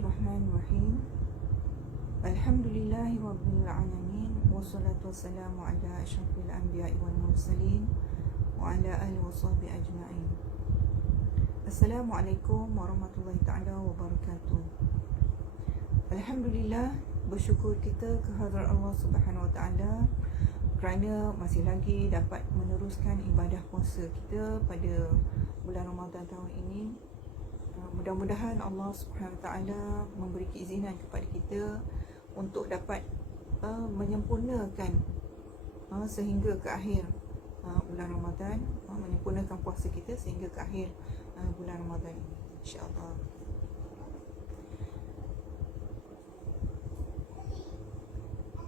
Bismillahirrahmanirrahim. Alhamdulillahi rabbil alamin. Wassalatu wassalamu ala asyrafil anbiya'i wal mursalin wa ala alihi wa sahbihi ajma'in. Assalamualaikum warahmatullahi ta'ala wabarakatuh. Alhamdulillah, bersyukur kita kehadrat Allah Subhanahu wa ta'ala kerana masih lagi dapat meneruskan ibadah puasa kita pada bulan Ramadan tahun ini. Mudah-mudahan Allah Subhanahu Wa Taala memberi keizinan kepada kita untuk dapat menyempurnakan sehingga ke akhir bulan Ramadan, menyempurnakan puasa kita sehingga ke akhir bulan Ramadan ini, insya-Allah.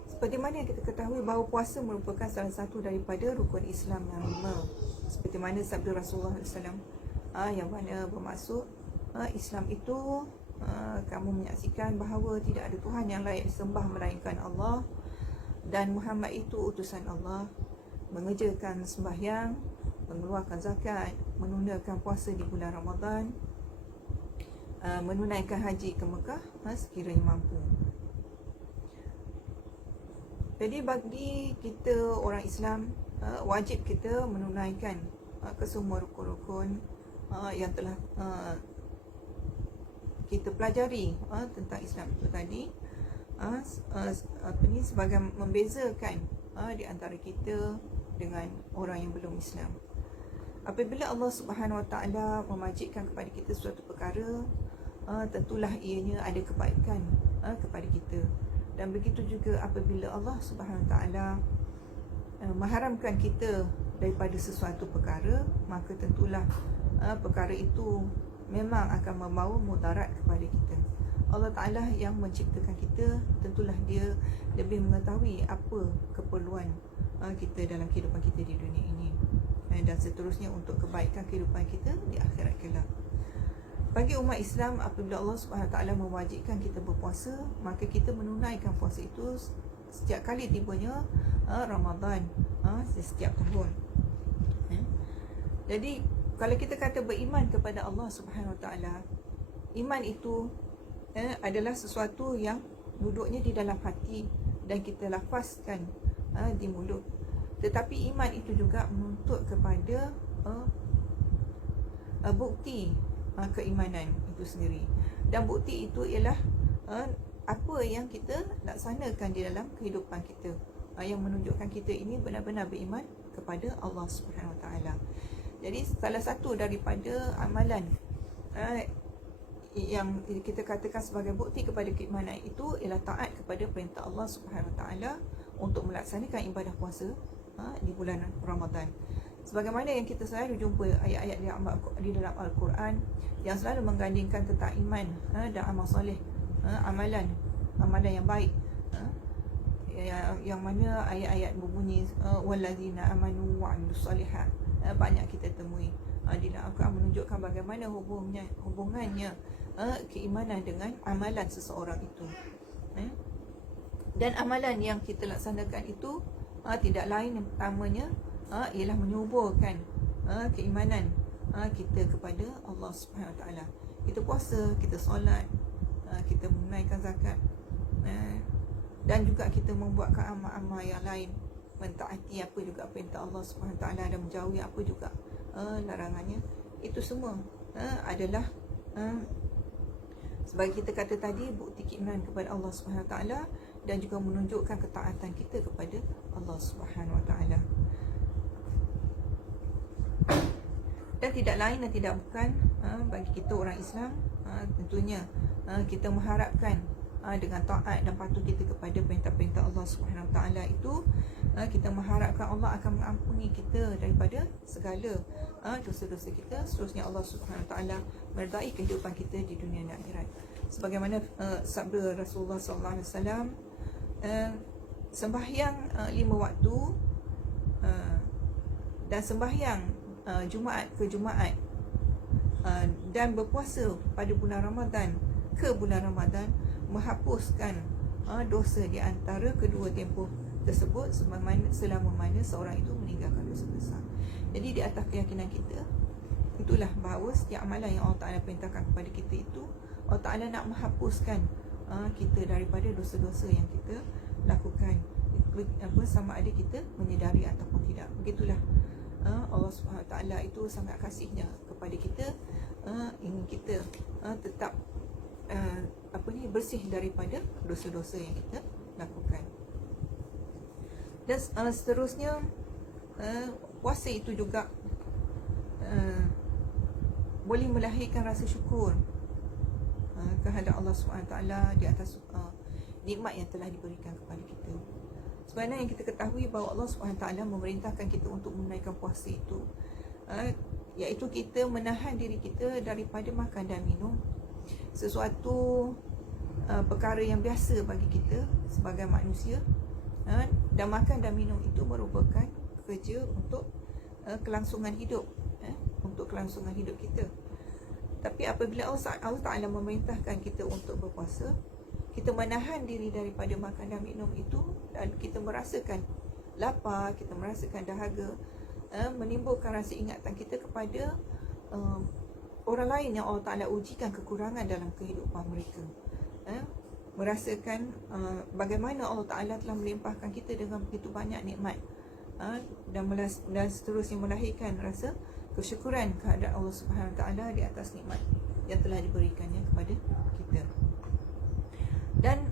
Seperti mana yang kita ketahui bahawa puasa merupakan salah satu daripada rukun Islam yang 5. Seperti mana sabda Rasulullah SAW yang mana bermaksud Islam itu kamu menyaksikan bahawa tidak ada Tuhan yang layak disembah melainkan Allah, dan Muhammad itu utusan Allah, mengerjakan sembahyang, mengeluarkan zakat, menunaikan puasa di bulan Ramadan, menunaikan haji ke Mekah sekiranya mampu. Jadi bagi kita orang Islam, wajib kita menunaikan kesemua rukun-rukun yang telah kita pelajari tentang Islam itu tadi, sebagai membezakan di antara kita dengan orang yang belum Islam. Apabila Allah Subhanahu Wa Taala mewajibkan kepada kita suatu perkara, tentulah ianya ada kebaikan kepada kita. Dan begitu juga apabila Allah Subhanahu Wa Taala mengharamkan kita daripada sesuatu perkara, maka tentulah perkara itu memang akan membawa mudarat kepada kita. Allah Ta'ala yang menciptakan kita, tentulah dia lebih mengetahui apa keperluan kita dalam kehidupan kita di dunia ini, dan seterusnya untuk kebaikan kehidupan kita di akhirat kelak. Bagi umat Islam, apabila Allah Subhanahu Ta'ala mewajibkan kita berpuasa, maka kita menunaikan puasa itu setiap kali tibanya Ramadan setiap tahun. Jadi kalau kita kata beriman kepada Allah Subhanahu Wa Taala, iman itu adalah sesuatu yang duduknya di dalam hati dan kita lafazkan di mulut. Tetapi iman itu juga menuntut kepada bukti keimanan itu sendiri. Dan bukti itu ialah apa yang kita laksanakan di dalam kehidupan kita, yang menunjukkan kita ini benar-benar beriman kepada Allah Subhanahu Wa Taala. Jadi salah satu daripada amalan yang kita katakan sebagai bukti kepada keimanan itu ialah taat kepada perintah Allah Subhanahu Wa Taala untuk melaksanakan ibadah puasa di bulan Ramadan. Sebagaimana yang kita selalu jumpa ayat-ayat di dalam Al-Quran yang selalu menggandingkan tentang iman dan amal soleh, amalan yang baik, yang mana ayat-ayat berbunyi wallazina amanu wa 'amilus solihat, banyak kita temui di dalam Al-Quran menunjukkan bagaimana hubungannya keimanan dengan amalan seseorang itu. Dan amalan yang kita laksanakan itu tidak lain yang pertamanya ialah menyuburkan keimanan kita kepada Allah Subhanahu Wa Taala. Kita puasa, kita solat, kita menunaikan zakat, dan juga kita membuatkan amal-amal yang lain, mentaati apa juga perintah Allah Subhanahu Wa Taala dan menjauhi apa juga larangannya. Itu semua adalah sebagai kita kata tadi, bukti keimanan kepada Allah Subhanahu Wa Taala dan juga menunjukkan ketaatan kita kepada Allah Subhanahu Wa Taala. Dan tidak lain dan tidak bukan bagi kita orang Islam, tentunya kita mengharapkan dengan taat dan patuh kita kepada perintah-perintah Allah Subhanahu Wa Taala itu, kita mengharapkan Allah akan mengampuni kita daripada segala dosa-dosa kita. Seterusnya Allah Subhanahu Wa Taala meredai kehidupan kita di dunia dan akhirat. Sebagaimana sabda Rasulullah sallallahu alaihi wasallam, sembahyang 5 waktu dan sembahyang Jumaat ke Jumaat dan berpuasa pada bulan Ramadan ke bulan Ramadan menghapuskan dosa di antara kedua tempoh tersebut selama mana seorang itu meninggalkan dosa besar. Jadi di atas keyakinan kita itulah bahawa setiap amalan yang Allah Ta'ala perintahkan kepada kita itu Allah Ta'ala nak menghapuskan kita daripada dosa-dosa yang kita lakukan, sama ada kita menyedari ataupun tidak. Begitulah Allah Subhanahu Taala itu sangat kasihnya kepada kita, ingin kita tetap bersih daripada dosa-dosa yang kita lakukan. Dan seterusnya, puasa itu juga boleh melahirkan rasa syukur kehadap Allah SWT di atas nikmat yang telah diberikan kepada kita. Sebenarnya yang kita ketahui bahawa Allah SWT memerintahkan kita untuk menunaikan puasa itu, iaitu kita menahan diri kita daripada makan dan minum, sesuatu perkara yang biasa bagi kita sebagai manusia, dan makan dan minum itu merupakan kerja untuk kelangsungan hidup, untuk kelangsungan hidup kita. Tapi apabila Allah Ta'ala memerintahkan kita untuk berpuasa, kita menahan diri daripada makan dan minum itu, dan kita merasakan lapar, kita merasakan dahaga, menimbulkan rasa ingatan kita kepada orang lain yang Allah Ta'ala ujikan kekurangan dalam kehidupan mereka, merasakan bagaimana Allah Ta'ala telah melimpahkan kita dengan begitu banyak nikmat, dan seterusnya melahirkan rasa kesyukuran kehadap Allah Subhanahu Taala di atas nikmat yang telah diberikannya kepada kita. Dan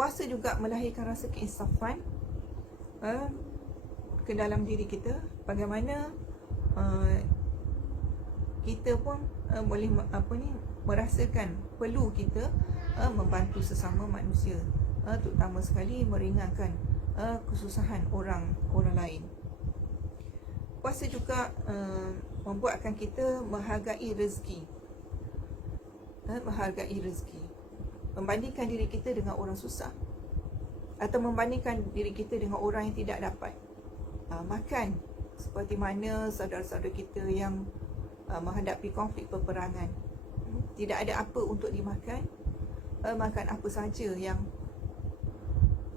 puasa juga melahirkan rasa keinsafan ke dalam diri kita, bagaimana kita pun boleh merasakan perlu kita membantu sesama manusia, terutama sekali meringankan kesusahan orang lain. Puasa juga membuatkan kita menghargai rezeki, membandingkan diri kita dengan orang susah, atau membandingkan diri kita dengan orang yang tidak dapat makan, seperti mana saudara-saudara kita yang menghadapi konflik peperangan, tidak ada apa untuk dimakan, makan apa saja yang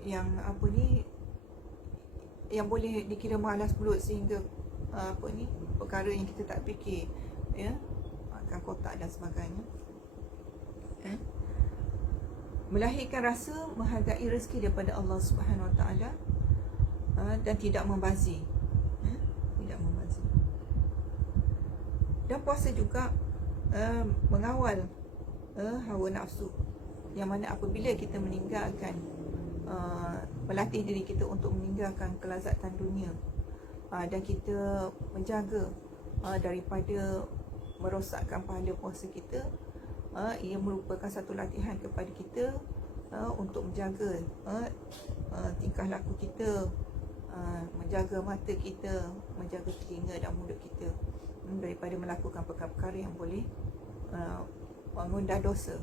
yang boleh dikira malas perut, sehingga perkara yang kita tak fikir, makan kotak dan sebagainya, melahirkan rasa menghargai rezeki daripada Allah Subhanahu Wa Taala, dan tidak membazir, dan puasa juga mengawal hawa nafsu, yang mana apabila kita meninggalkan, melatih diri kita untuk meninggalkan kelazatan dunia, dan kita menjaga daripada merosakkan pahala puasa kita, ia merupakan satu latihan kepada kita untuk menjaga tingkah laku kita, menjaga mata kita, menjaga telinga dan mulut kita daripada melakukan perkara-perkara yang boleh mengundang dosa,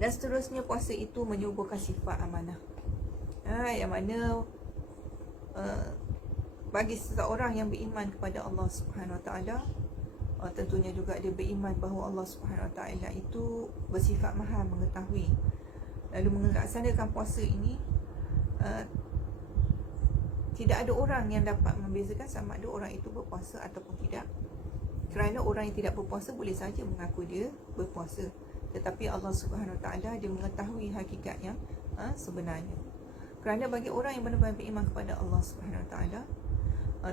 Dan seterusnya, puasa itu menyuburkan sifat amanah, yang mana bagi seseorang yang beriman kepada Allah Subhanahu Wa Taala, tentunya juga dia beriman bahawa Allah Subhanahu Wa Taala itu bersifat maha mengetahui. Lalu melaksanakan puasa ini, tidak ada orang yang dapat membezakan sama ada orang itu berpuasa ataupun tidak, kerana orang yang tidak berpuasa boleh saja mengaku dia berpuasa, tetapi Allah Subhanahu Wa Taala dia mengetahui hakikat yang sebenarnya. Kerana bagi orang yang benar-benar beriman kepada Allah Subhanahu Wa Taala,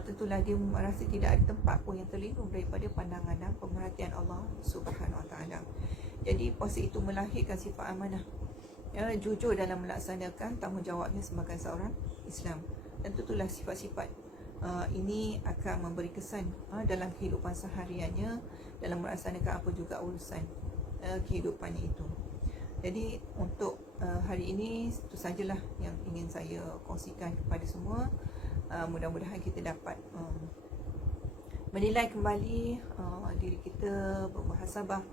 tentulah dia merasa tidak ada tempat pun yang terlindung daripada pandangan dan pemerhatian Allah Subhanahu Wa Taala. Jadi puasa itu melahirkan sifat amanah, jujur dalam melaksanakan tanggungjawabnya sebagai seorang Islam. Dan tentulah sifat-sifat ini akan memberi kesan dalam kehidupan sehariannya, dalam melaksanakan apa juga urusan kehidupannya itu. Jadi untuk hari ini itu sajalah yang ingin saya kongsikan kepada semua. Mudah-mudahan kita dapat menilai kembali diri kita, bermuhasabah,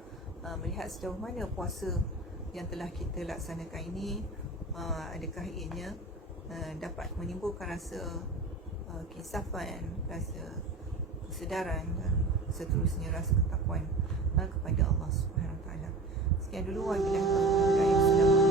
melihat sejauh mana puasa yang telah kita laksanakan ini, adakah ianya dapat menimbulkan rasa keinsafan, rasa kesedaran, dan seterusnya rasa ketakwaan kepada Allah Subhanahu Wa Taala. Sekian dulu, wabillahi taufiq wal hidayah.